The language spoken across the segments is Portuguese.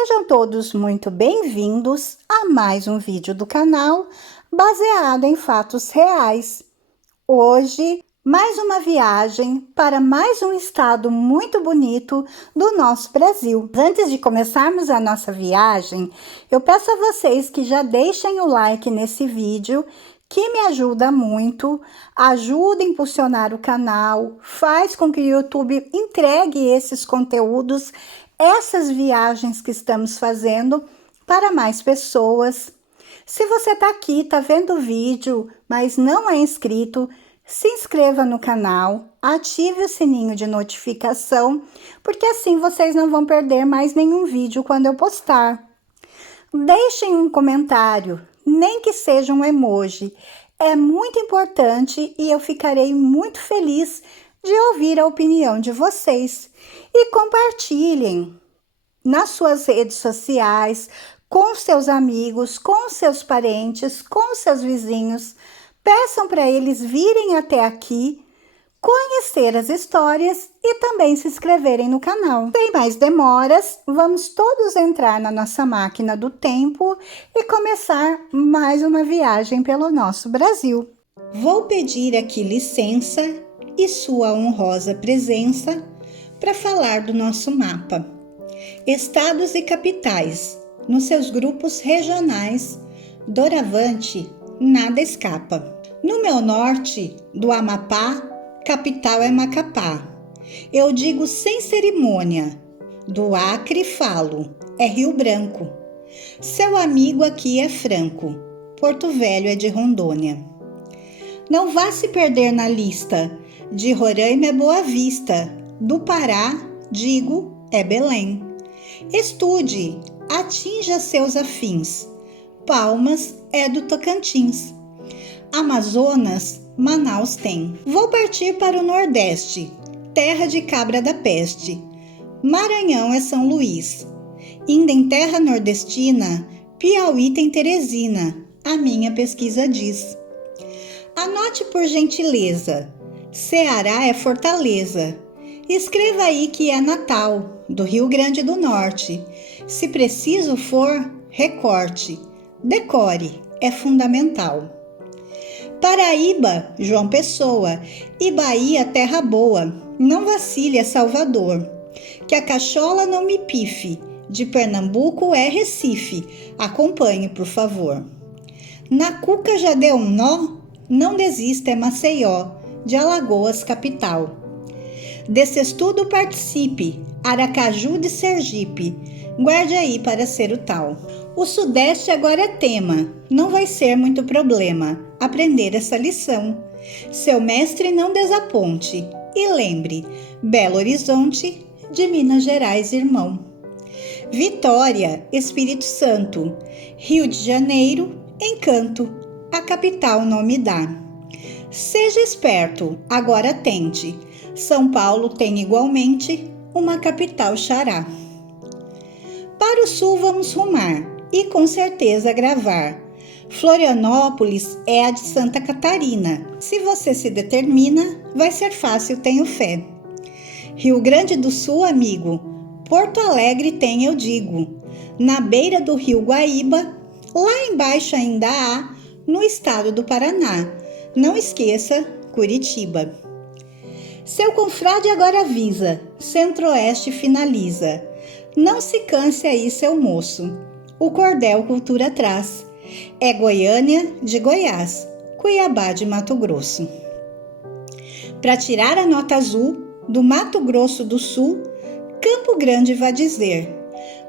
Sejam todos muito bem-vindos a mais um vídeo do canal baseado em fatos reais. Hoje, mais uma viagem para mais um estado muito bonito do nosso Brasil. Antes de começarmos a nossa viagem, eu peço a vocês que já deixem o like nesse vídeo, que me ajuda muito, ajuda a impulsionar o canal, faz com que o YouTube entregue esses conteúdos, essas viagens que estamos fazendo para mais pessoas. Se você está aqui, está vendo o vídeo, mas não é inscrito, se inscreva no canal, ative o sininho de notificação, porque assim vocês não vão perder mais nenhum vídeo quando eu postar. Deixem um comentário, nem que seja um emoji. É muito importante e eu ficarei muito feliz de ouvir a opinião de vocês. E compartilhem nas suas redes sociais, com seus amigos, com seus parentes, com seus vizinhos. Peçam para eles virem até aqui, conhecer as histórias e também se inscreverem no canal. Sem mais demoras, vamos todos entrar na nossa máquina do tempo e começar mais uma viagem pelo nosso Brasil. Vou pedir aqui licença e sua honrosa presença para falar do nosso mapa. Estados e capitais, nos seus grupos regionais, doravante, nada escapa. No meu norte, do Amapá, capital é Macapá. Eu digo sem cerimônia, do Acre falo, é Rio Branco. Seu amigo aqui é franco, Porto Velho é de Rondônia. Não vá se perder na lista, de Roraima é Boa Vista, do Pará, digo, é Belém. Estude, atinja seus afins, Palmas é do Tocantins. Amazonas, Manaus tem. Vou partir para o Nordeste, terra de cabra da peste. Maranhão é São Luís. Indo em terra nordestina, Piauí tem Teresina, a minha pesquisa diz. Anote por gentileza, Ceará é Fortaleza. Escreva aí que é Natal, do Rio Grande do Norte. Se preciso for, recorte. Decore, é fundamental. Paraíba, João Pessoa, e Bahia, terra boa, não vacile, é Salvador. Que a cachola não me pife, de Pernambuco é Recife, acompanhe, por favor. Na cuca já deu um nó, não desista, é Maceió, de Alagoas, capital. Desse estudo participe, Aracaju de Sergipe, guarde aí para ser o tal. O Sudeste agora é tema, não vai ser muito problema aprender essa lição. Seu mestre não desaponte e lembre, Belo Horizonte, de Minas Gerais, irmão. Vitória, Espírito Santo, Rio de Janeiro, Encanto, a capital não me dá. Seja esperto, agora tente, São Paulo tem igualmente uma capital xará. Para o sul vamos rumar e com certeza gravar. Florianópolis é a de Santa Catarina. Se você se determina, vai ser fácil, tenho fé. Rio Grande do Sul, amigo, Porto Alegre tem, eu digo. Na beira do rio Guaíba, lá embaixo ainda há, no estado do Paraná. Não esqueça, Curitiba. Seu confrade agora avisa, Centro-Oeste finaliza. Não se canse aí, seu moço, o cordel cultura traz. É Goiânia de Goiás, Cuiabá de Mato Grosso. Para tirar a nota azul, do Mato Grosso do Sul, Campo Grande vai dizer.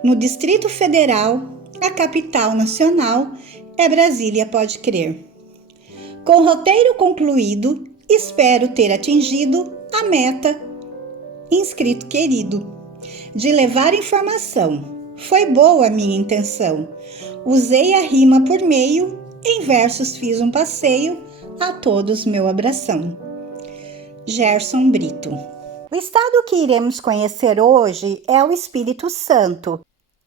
No Distrito Federal, a capital nacional é Brasília, pode crer. Com o roteiro concluído, espero ter atingido a meta, inscrito querido, de levar informação. Foi boa a minha intenção. Usei a rima por meio, em versos fiz um passeio, a todos meu abração. Gerson Brito. O estado que iremos conhecer hoje é o Espírito Santo,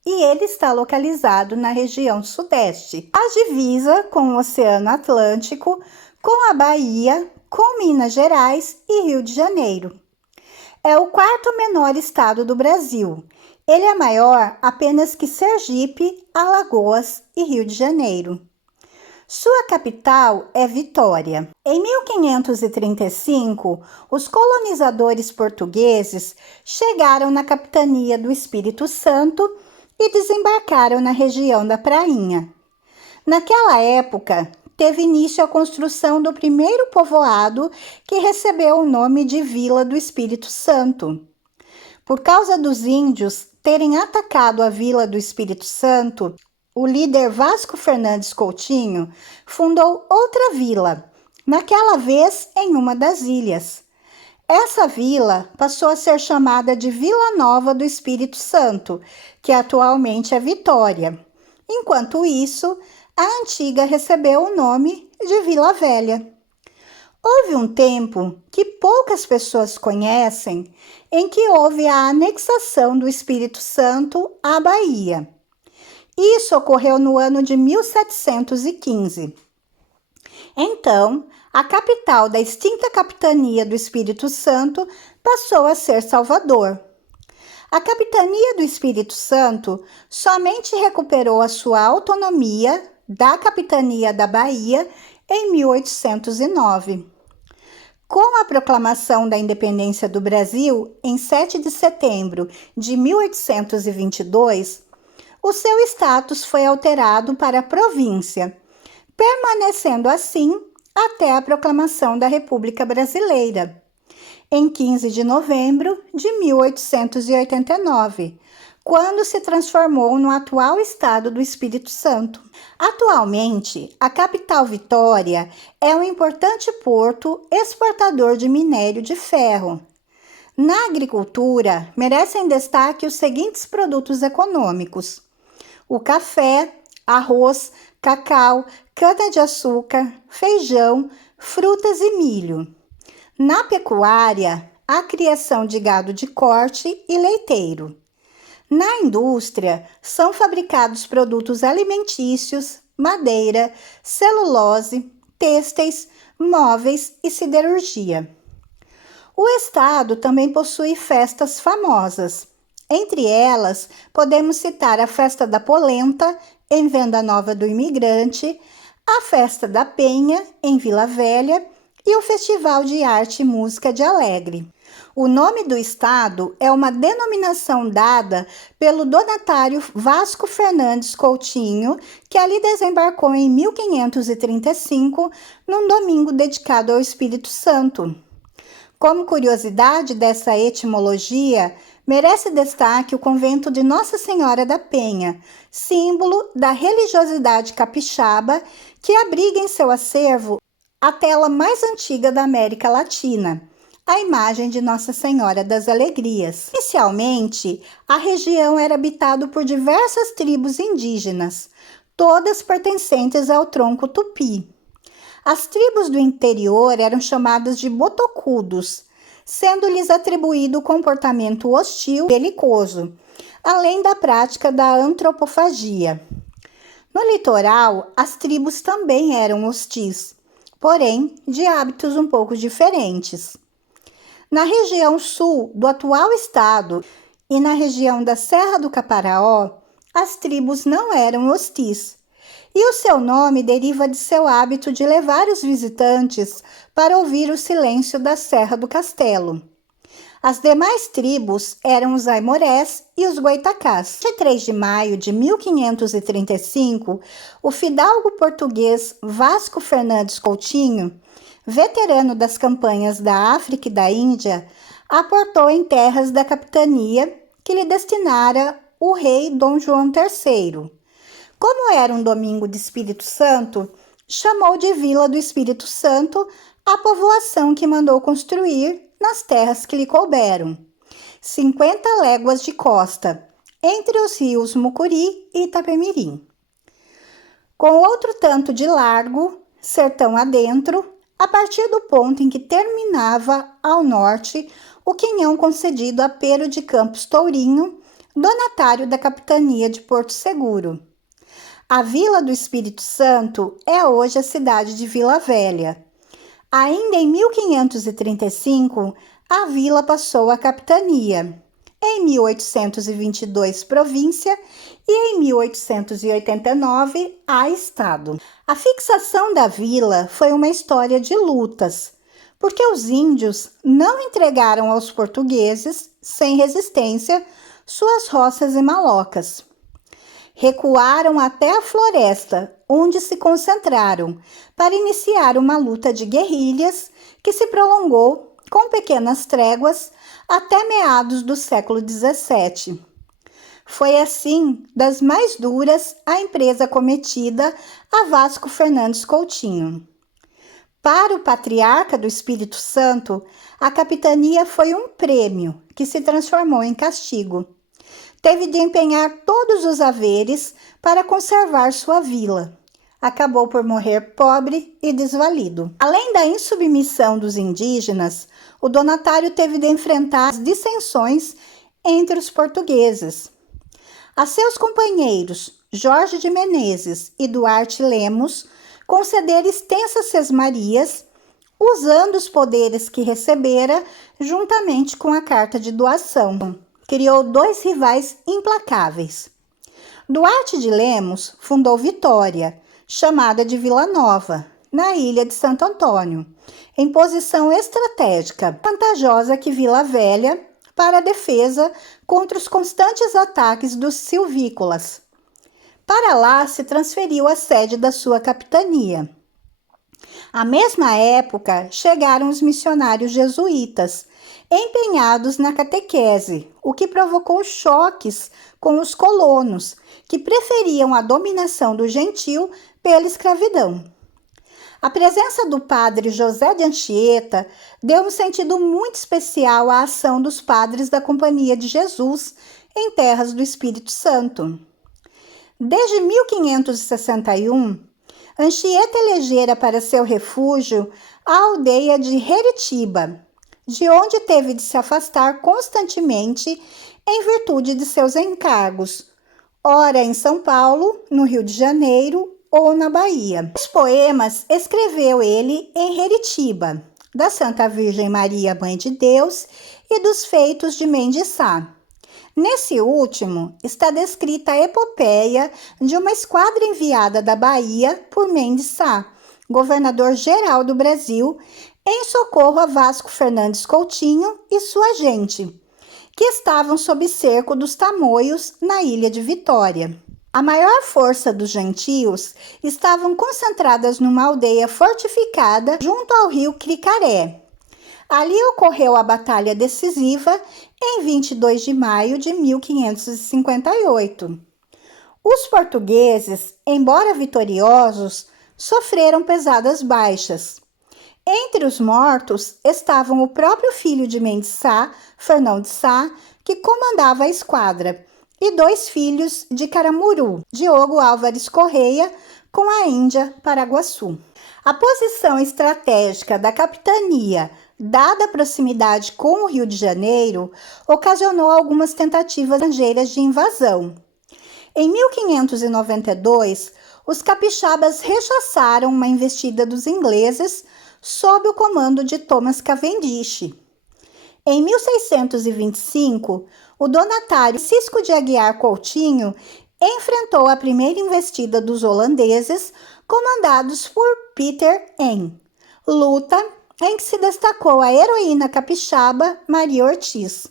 e ele está localizado na região sudeste, a divisa com o Oceano Atlântico, com a Bahia, com Minas Gerais e Rio de Janeiro. É o quarto menor estado do Brasil Ele é maior apenas que Sergipe, Alagoas e Rio de Janeiro. Sua capital é Vitória. Em 1535, os colonizadores portugueses chegaram na capitania do Espírito Santo e desembarcaram na região da Prainha. Naquela época, teve início a construção do primeiro povoado que recebeu o nome de Vila do Espírito Santo. Por causa dos índios terem atacado a Vila do Espírito Santo, o líder Vasco Fernandes Coutinho fundou outra vila, naquela vez em uma das ilhas. Essa vila passou a ser chamada de Vila Nova do Espírito Santo, que atualmente é Vitória. Enquanto isso, a antiga recebeu o nome de Vila Velha. Houve um tempo que poucas pessoas conhecem, em que houve a anexação do Espírito Santo à Bahia. Isso ocorreu no ano de 1715. Então, a capital da extinta capitania do Espírito Santo passou a ser Salvador. A capitania do Espírito Santo somente recuperou a sua autonomia da capitania da Bahia em 1809. Com a proclamação da independência do Brasil em 7 de setembro de 1822, o seu status foi alterado para província, permanecendo assim até a proclamação da República Brasileira, em 15 de novembro de 1889, quando se transformou no atual estado do Espírito Santo. Atualmente, a capital Vitória é um importante porto exportador de minério de ferro. Na agricultura, merecem destaque os seguintes produtos econômicos: o café, arroz, cacau, cana-de-açúcar, feijão, frutas e milho. Na pecuária, a criação de gado de corte e leiteiro. Na indústria, são fabricados produtos alimentícios, madeira, celulose, têxteis, móveis e siderurgia. O estado também possui festas famosas. Entre elas, podemos citar a Festa da Polenta, em Venda Nova do Imigrante, a Festa da Penha, em Vila Velha, e o Festival de Arte e Música de Alegre. O nome do estado é uma denominação dada pelo donatário Vasco Fernandes Coutinho, que ali desembarcou em 1535, num domingo dedicado ao Espírito Santo. Como curiosidade dessa etimologia, merece destaque o convento de Nossa Senhora da Penha, símbolo da religiosidade capixaba, que abriga em seu acervo a tela mais antiga da América Latina, a imagem de Nossa Senhora das Alegrias. Inicialmente, a região era habitada por diversas tribos indígenas, todas pertencentes ao tronco tupi. As tribos do interior eram chamadas de botocudos, sendo-lhes atribuído o comportamento hostil e belicoso, além da prática da antropofagia. No litoral, as tribos também eram hostis, porém de hábitos um pouco diferentes. Na região sul do atual estado e na região da Serra do Caparaó, as tribos não eram hostis, e o seu nome deriva de seu hábito de levar os visitantes para ouvir o silêncio da Serra do Castelo. As demais tribos eram os Aimorés e os Goitacás. Em 3 de maio de 1535, o fidalgo português Vasco Fernandes Coutinho, veterano das campanhas da África e da Índia, aportou em terras da capitania que lhe destinara o rei Dom João III. Como era um domingo de Espírito Santo, chamou de Vila do Espírito Santo a povoação que mandou construir nas terras que lhe couberam. 50 léguas de costa, entre os rios Mucuri e Itapemirim. Com outro tanto de largo, sertão adentro, a partir do ponto em que terminava ao norte o quinhão concedido a Pero de Campos Tourinho, donatário da capitania de Porto Seguro. A Vila do Espírito Santo é hoje a cidade de Vila Velha. Ainda em 1535, a vila passou à capitania. em 1822 província e em 1889 a estado. A fixação da vila foi uma história de lutas, porque os índios não entregaram aos portugueses, sem resistência, suas roças e malocas. Recuaram até a floresta, onde se concentraram, para iniciar uma luta de guerrilhas que se prolongou, com pequenas tréguas, até meados do século XVII. Foi assim, das mais duras, a empresa cometida a Vasco Fernandes Coutinho. Para o patriarca do Espírito Santo, a capitania foi um prêmio que se transformou em castigo. Teve de empenhar todos os haveres para conservar sua vila. Acabou por morrer pobre e desvalido. Além da insubmissão dos indígenas, o donatário teve de enfrentar as dissensões entre os portugueses. A seus companheiros, Jorge de Menezes e Duarte Lemos, conceder extensas sesmarias, usando os poderes que recebera juntamente com a carta de doação. Criou dois rivais implacáveis. Duarte de Lemos fundou Vitória, chamada de Vila Nova, na ilha de Santo Antônio, em posição estratégica, vantajosa que Vila Velha, para a defesa contra os constantes ataques dos silvícolas. Para lá se transferiu a sede da sua capitania. À mesma época, chegaram os missionários jesuítas, empenhados na catequese, o que provocou choques com os colonos, que preferiam a dominação do gentil pela escravidão. A presença do padre José de Anchieta deu um sentido muito especial à ação dos padres da Companhia de Jesus em terras do Espírito Santo. Desde 1561, Anchieta elegera para seu refúgio a aldeia de Heritiba, de onde teve de se afastar constantemente em virtude de seus encargos, ora em São Paulo, no Rio de Janeiro ou na Bahia. Os poemas escreveu ele em Heritiba, da Santa Virgem Maria, Mãe de Deus, e dos feitos de Mendes Sá. Nesse último, está descrita a epopeia de uma esquadra enviada da Bahia por Mendes Sá, governador-geral do Brasil, em socorro a Vasco Fernandes Coutinho e sua gente, que estavam sob cerco dos tamoios na ilha de Vitória. A maior força dos gentios estavam concentradas numa aldeia fortificada junto ao rio Cricaré. Ali ocorreu a batalha decisiva em 22 de maio de 1558. Os portugueses, embora vitoriosos, sofreram pesadas baixas. Entre os mortos estavam o próprio filho de Mendes Sá, Fernão de Sá, que comandava a esquadra, e dois filhos de Caramuru, Diogo Álvares Correia, com a Índia Paraguaçu. A posição estratégica da capitania, dada a proximidade com o Rio de Janeiro, ocasionou algumas tentativas estrangeiras de invasão. Em 1592, os capixabas rechaçaram uma investida dos ingleses sob o comando de Thomas Cavendish. Em 1625, o donatário Cisco de Aguiar Coutinho enfrentou a primeira investida dos holandeses, comandados por Peter N., luta em que se destacou a heroína capixaba Maria Ortiz.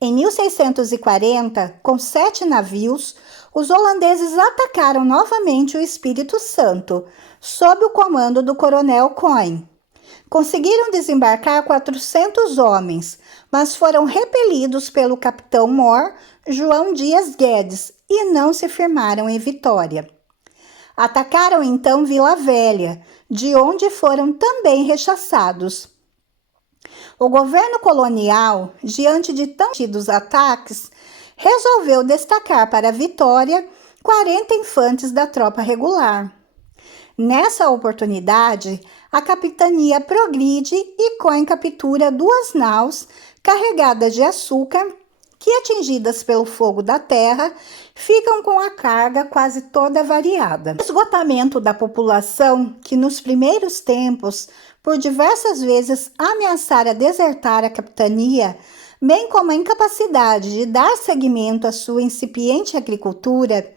Em 1640, com 7 navios, os holandeses atacaram novamente o Espírito Santo, sob o comando do coronel Coin. Conseguiram desembarcar 400 homens, mas foram repelidos pelo capitão-mor João Dias Guedes e não se firmaram em Vitória. Atacaram então Vila Velha, de onde foram também rechaçados. O governo colonial, diante de tão tidos ataques, resolveu destacar para Vitória 40 infantes da tropa regular. Nessa oportunidade, a capitania progride e Coin captura 2 naus carregadas de açúcar que, atingidas pelo fogo da terra, ficam com a carga quase toda variada. O esgotamento da população, que nos primeiros tempos, por diversas vezes ameaçara desertar a capitania, bem como a incapacidade de dar seguimento à sua incipiente agricultura,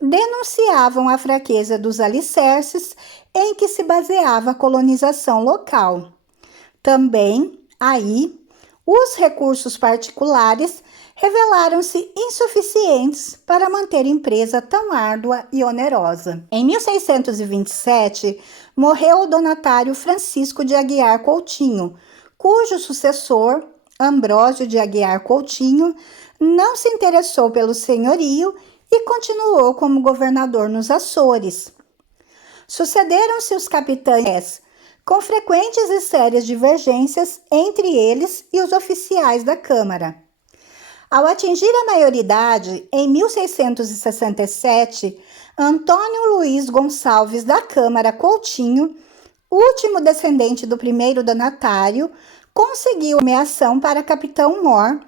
denunciavam a fraqueza dos alicerces em que se baseava a colonização local. Também, aí, os recursos particulares revelaram-se insuficientes para manter empresa tão árdua e onerosa. Em 1627, morreu o donatário Francisco de Aguiar Coutinho, cujo sucessor, Ambrósio de Aguiar Coutinho, não se interessou pelo senhorio e continuou como governador nos Açores. Sucederam-se os capitães, com frequentes e sérias divergências entre eles e os oficiais da Câmara. Ao atingir a maioridade, em 1667, Antônio Luiz Gonçalves da Câmara Coutinho, último descendente do primeiro donatário, conseguiu nomeação para capitão-mor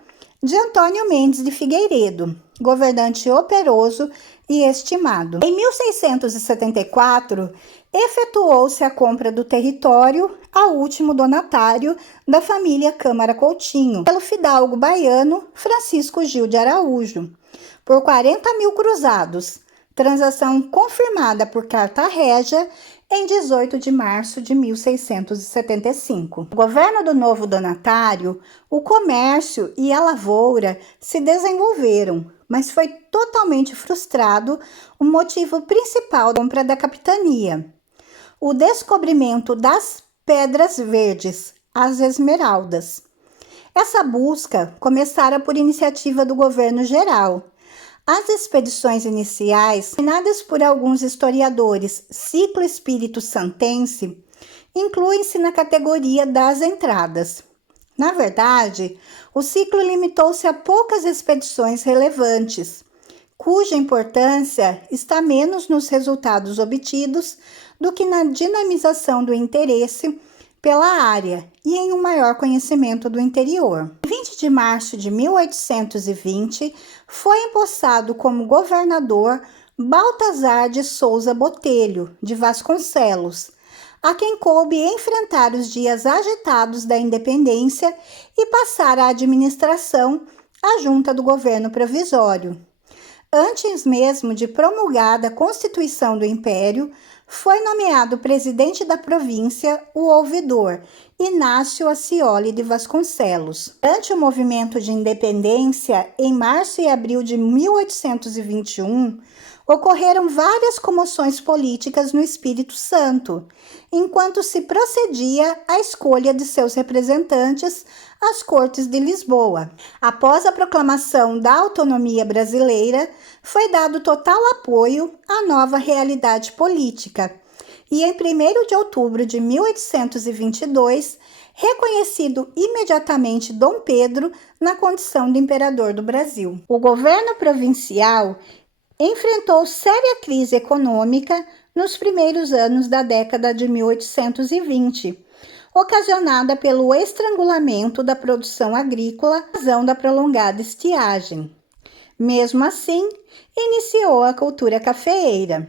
de Antônio Mendes de Figueiredo, governante operoso e estimado. Em 1674, efetuou-se a compra do território ao último donatário da família Câmara Coutinho, pelo fidalgo baiano Francisco Gil de Araújo, por 40 mil cruzados, transação confirmada por carta régia em 18 de março de 1675. No governo do novo donatário, o comércio e a lavoura se desenvolveram, mas foi totalmente frustrado o motivo principal da compra da capitania: o descobrimento das pedras verdes, as esmeraldas. Essa busca começara por iniciativa do governo geral. As expedições iniciais, assinadas por alguns historiadores ciclo espírito santense, incluem-se na categoria das entradas. Na verdade, o ciclo limitou-se a poucas expedições relevantes, cuja importância está menos nos resultados obtidos do que na dinamização do interesse pela área e em um maior conhecimento do interior. Em 20 de março de 1820, foi empossado como governador Baltazar de Souza Botelho, de Vasconcelos, a quem coube enfrentar os dias agitados da independência e passar a administração à junta do governo provisório. Antes mesmo de promulgada a Constituição do Império, foi nomeado presidente da província o ouvidor Inácio Ascioli de Vasconcelos. Durante o movimento de independência, em março e abril de 1821, ocorreram várias comoções políticas no Espírito Santo, enquanto se procedia à escolha de seus representantes às Cortes de Lisboa. Após a proclamação da autonomia brasileira, foi dado total apoio à nova realidade política e, em 1º de outubro de 1822, reconhecido imediatamente Dom Pedro na condição de imperador do Brasil. O governo provincial enfrentou séria crise econômica nos primeiros anos da década de 1820, ocasionada pelo estrangulamento da produção agrícola em razão da prolongada estiagem. Mesmo assim, iniciou a cultura cafeeira.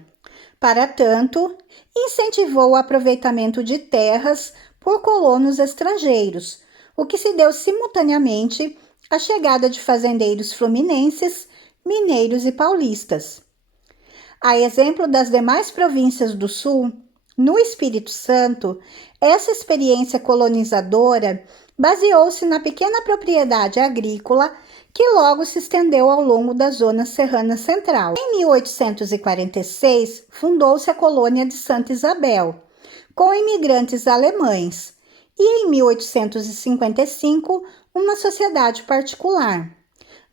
Para tanto, incentivou o aproveitamento de terras por colonos estrangeiros, o que se deu simultaneamente à chegada de fazendeiros fluminenses, mineiros e paulistas. A exemplo das demais províncias do Sul, no Espírito Santo, essa experiência colonizadora baseou-se na pequena propriedade agrícola que logo se estendeu ao longo da zona serrana central. Em 1846, fundou-se a colônia de Santa Isabel, com imigrantes alemães, e em 1855, uma sociedade particular.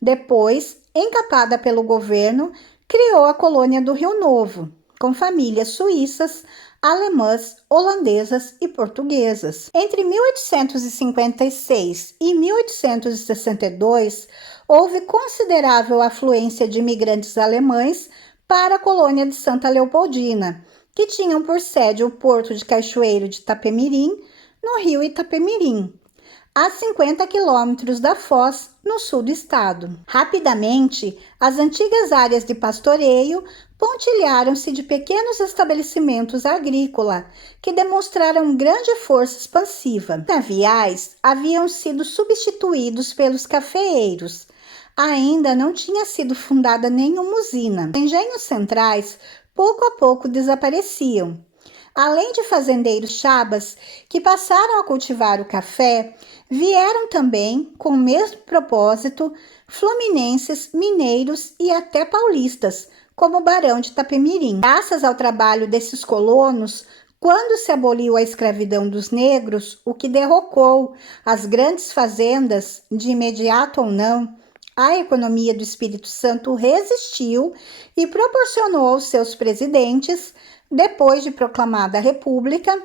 Depois, encapada pelo governo, criou a colônia do Rio Novo, com famílias suíças, alemãs, holandesas e portuguesas. Entre 1856 e 1862, houve considerável afluência de imigrantes alemães para a colônia de Santa Leopoldina, que tinham por sede o porto de Cachoeiro de Itapemirim, no rio Itapemirim. a 50 quilômetros da Foz, no sul do estado. Rapidamente, as antigas áreas de pastoreio pontilharam-se de pequenos estabelecimentos agrícolas que demonstraram grande força expansiva. Os canaviais haviam sido substituídos pelos cafeeiros. Ainda não tinha sido fundada nenhuma usina. Os engenhos centrais pouco a pouco desapareciam. Além de fazendeiros chabas que passaram a cultivar o café, vieram também, com o mesmo propósito, fluminenses, mineiros e até paulistas, como o Barão de Itapemirim. Graças ao trabalho desses colonos, quando se aboliu a escravidão dos negros, o que derrocou as grandes fazendas, de imediato ou não, a economia do Espírito Santo resistiu e proporcionou aos seus presidentes, depois de proclamada a República,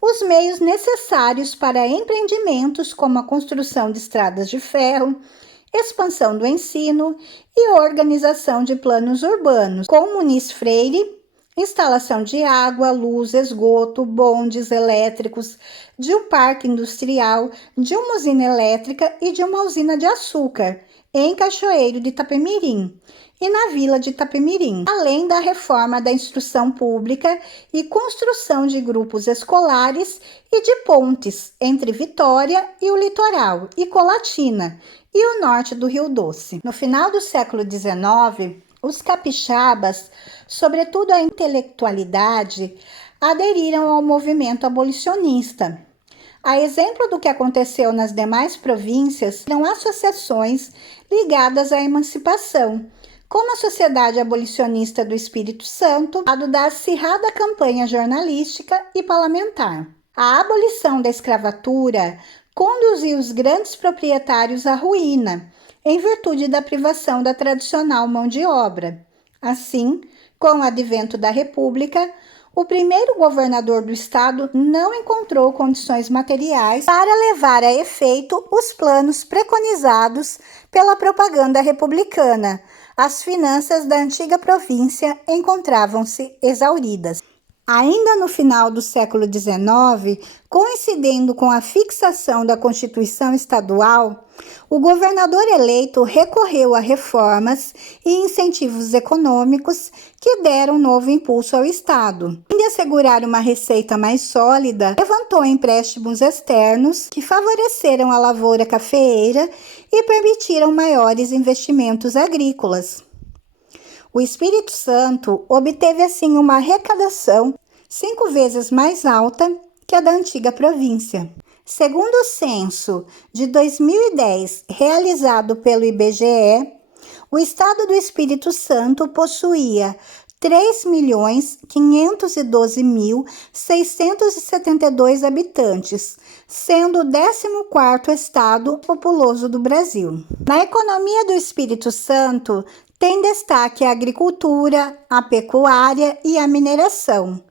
os meios necessários para empreendimentos como a construção de estradas de ferro, expansão do ensino e organização de planos urbanos, com Muniz Freire, instalação de água, luz, esgoto, bondes elétricos, de um parque industrial, de uma usina elétrica e de uma usina de açúcar, em Cachoeiro de Itapemirim e na vila de Itapemirim, além da reforma da instrução pública e construção de grupos escolares e de pontes entre Vitória e o litoral, e Colatina e o norte do Rio Doce. No final do século XIX, os capixabas, sobretudo a intelectualidade, aderiram ao movimento abolicionista. A exemplo do que aconteceu nas demais províncias, eram associações ligadas à emancipação, como a Sociedade Abolicionista do Espírito Santo, lado da acirrada campanha jornalística e parlamentar. A abolição da escravatura conduziu os grandes proprietários à ruína, em virtude da privação da tradicional mão de obra. Assim, com o advento da República, o primeiro governador do estado não encontrou condições materiais para levar a efeito os planos preconizados pela propaganda republicana. As finanças da antiga província encontravam-se exauridas. Ainda no final do século XIX, coincidendo com a fixação da Constituição Estadual, o governador eleito recorreu a reformas e incentivos econômicos que deram novo impulso ao Estado. Além de assegurar uma receita mais sólida, levantou empréstimos externos que favoreceram a lavoura cafeeira e permitiram maiores investimentos agrícolas. O Espírito Santo obteve assim uma arrecadação 5 vezes mais alta que a da antiga província. Segundo o censo de 2010, realizado pelo IBGE, o estado do Espírito Santo possuía 3.512.672 habitantes, sendo o 14º estado populoso do Brasil. Na economia do Espírito Santo, tem destaque a agricultura, a pecuária e a mineração.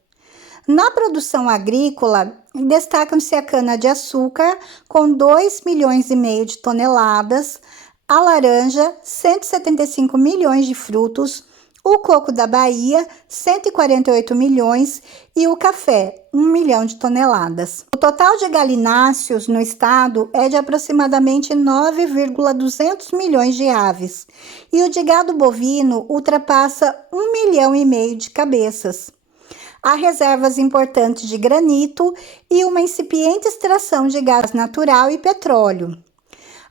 Na produção agrícola, destacam-se a cana-de-açúcar, com 2,5 milhões de toneladas, a laranja, 175 milhões de frutos, o coco da Bahia, 148 milhões, e o café, 1 milhão de toneladas. O total de galináceos no estado é de aproximadamente 9,200 milhões de aves, e o de gado bovino ultrapassa 1,5 milhão de cabeças. Há reservas importantes de granito e uma incipiente extração de gás natural e petróleo.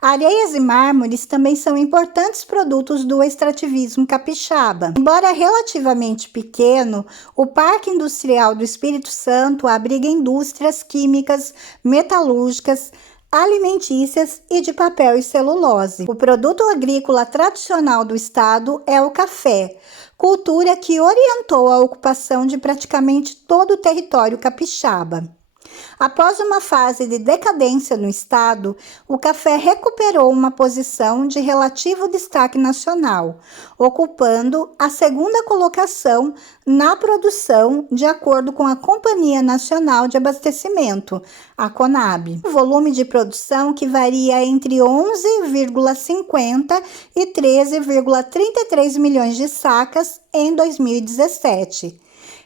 Areias e mármores também são importantes produtos do extrativismo capixaba. Embora relativamente pequeno, o Parque Industrial do Espírito Santo abriga indústrias químicas, metalúrgicas, alimentícias e de papel e celulose. O produto agrícola tradicional do estado é o café, cultura que orientou a ocupação de praticamente todo o território capixaba. Após uma fase de decadência no estado, o café recuperou uma posição de relativo destaque nacional, ocupando a 2ª colocação na produção, de acordo com a Companhia Nacional de Abastecimento, a CONAB. O volume de produção que varia entre 11,50 e 13,33 milhões de sacas em 2017.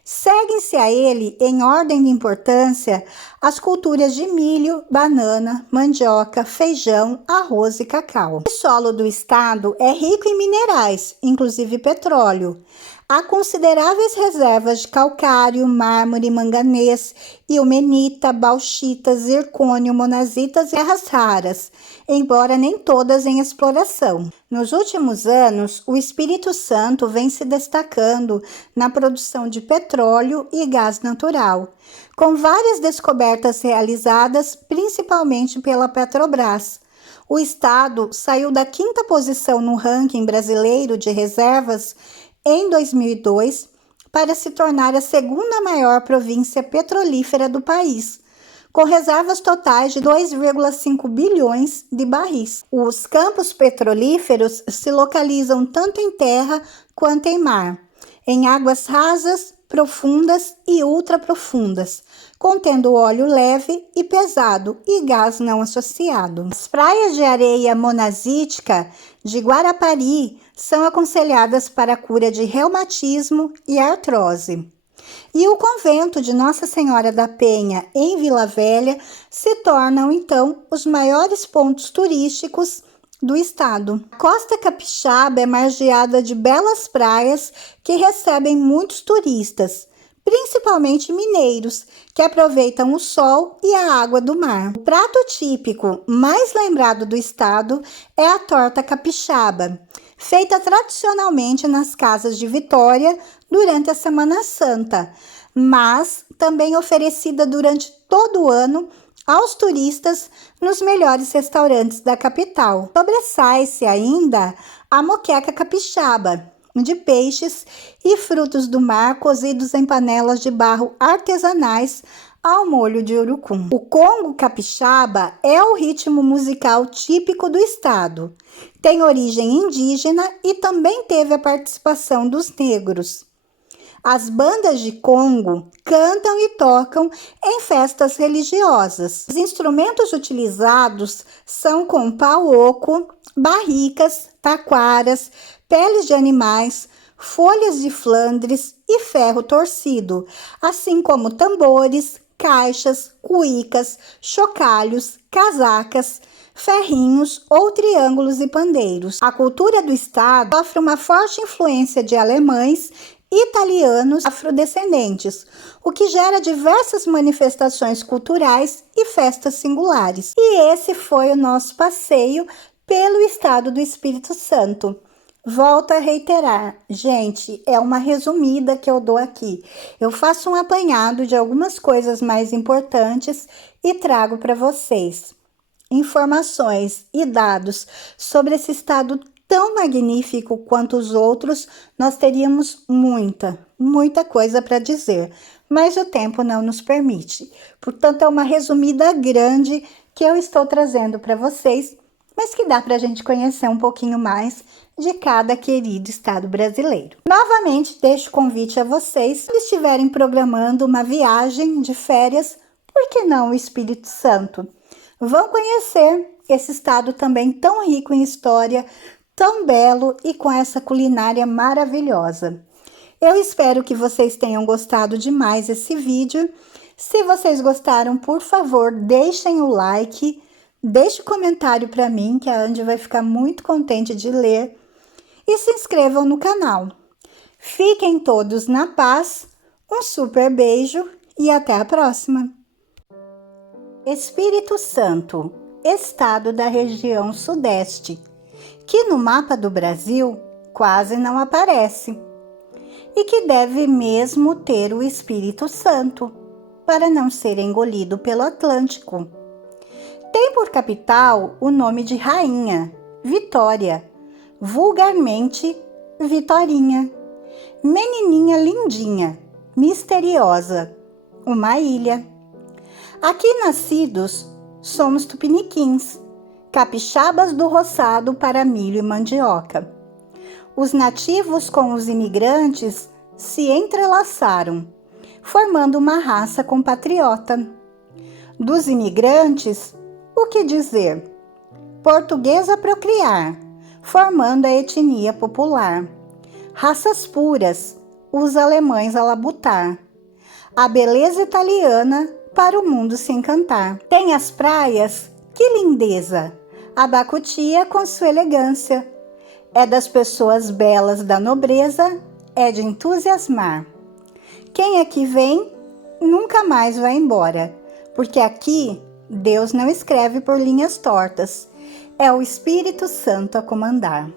Seguem-se a ele, em ordem de importância, as culturas de milho, banana, mandioca, feijão, arroz e cacau. O solo do estado é rico em minerais, inclusive petróleo. Há consideráveis reservas de calcário, mármore, manganês, ilmenita, bauxita, zircônio, monazitas e terras raras, embora nem todas em exploração. Nos últimos anos, o Espírito Santo vem se destacando na produção de petróleo e gás natural, com várias descobertas realizadas principalmente pela Petrobras. O estado saiu da 5ª posição no ranking brasileiro de reservas em 2002 para se tornar a 2ª maior província petrolífera do país, com reservas totais de 2,5 bilhões de barris. Os campos petrolíferos se localizam tanto em terra quanto em mar, em águas rasas, profundas e ultraprofundas, contendo óleo leve e pesado e gás não associado. As praias de areia monazítica de Guarapari são aconselhadas para a cura de reumatismo e artrose. E o convento de Nossa Senhora da Penha, em Vila Velha, se tornam, então, os maiores pontos turísticos do estado. A Costa Capixaba é margeada de belas praias que recebem muitos turistas, principalmente mineiros, que aproveitam o sol e a água do mar. O prato típico mais lembrado do estado é a torta capixaba, feita tradicionalmente nas casas de Vitória durante a Semana Santa, mas também oferecida durante todo o ano aos turistas nos melhores restaurantes da capital. Sobressai-se ainda a moqueca capixaba, de peixes e frutos do mar cozidos em panelas de barro artesanais ao molho de urucum. O Congo capixaba é o ritmo musical típico do estado. Tem origem indígena e também teve a participação dos negros. As bandas de Congo cantam e tocam em festas religiosas. Os instrumentos utilizados são com pau oco, barricas, taquaras, peles de animais, folhas de Flandres e ferro torcido, assim como tambores, caixas, cuícas, chocalhos, casacas, ferrinhos ou triângulos e pandeiros. A cultura do estado sofre uma forte influência de alemães, italianos e afrodescendentes, o que gera diversas manifestações culturais e festas singulares. E esse foi o nosso passeio pelo estado do Espírito Santo. Volto a reiterar, gente, é uma resumida que eu dou aqui. Eu faço um apanhado de algumas coisas mais importantes e trago para vocês informações e dados sobre esse estado tão magnífico quanto os outros. Nós teríamos muita coisa para dizer, mas o tempo não nos permite. Portanto, é uma resumida grande que eu estou trazendo para vocês, mas que dá para a gente conhecer um pouquinho mais de cada querido estado brasileiro. Novamente, deixo o convite a vocês, se estiverem programando uma viagem de férias, por que não o Espírito Santo? Vão conhecer esse estado também tão rico em história, tão belo e com essa culinária maravilhosa. Eu espero que vocês tenham gostado demais desse vídeo. Se vocês gostaram, por favor, deixem o like, deixe o comentário para mim, que a Andy vai ficar muito contente de ler, e se inscrevam no canal. Fiquem todos na paz, um super beijo e até a próxima! Espírito Santo, estado da região sudeste, que no mapa do Brasil quase não aparece, e que deve mesmo ter o Espírito Santo, para não ser engolido pelo Atlântico. Tem por capital o nome de Rainha, Vitória, vulgarmente Vitorinha, menininha lindinha, misteriosa, uma ilha. Aqui nascidos, somos tupiniquins, capixabas do roçado para milho e mandioca. Os nativos com os imigrantes se entrelaçaram, formando uma raça compatriota. Dos imigrantes, o que dizer? Português a procriar, formando a etnia popular. Raças puras, os alemães a labutar, a beleza italiana para o mundo se encantar. Tem as praias, que lindeza, a da Cotia com sua elegância, é das pessoas belas da nobreza, é de entusiasmar. Quem aqui vem, nunca mais vai embora, porque aqui Deus não escreve por linhas tortas, é o Espírito Santo a comandar.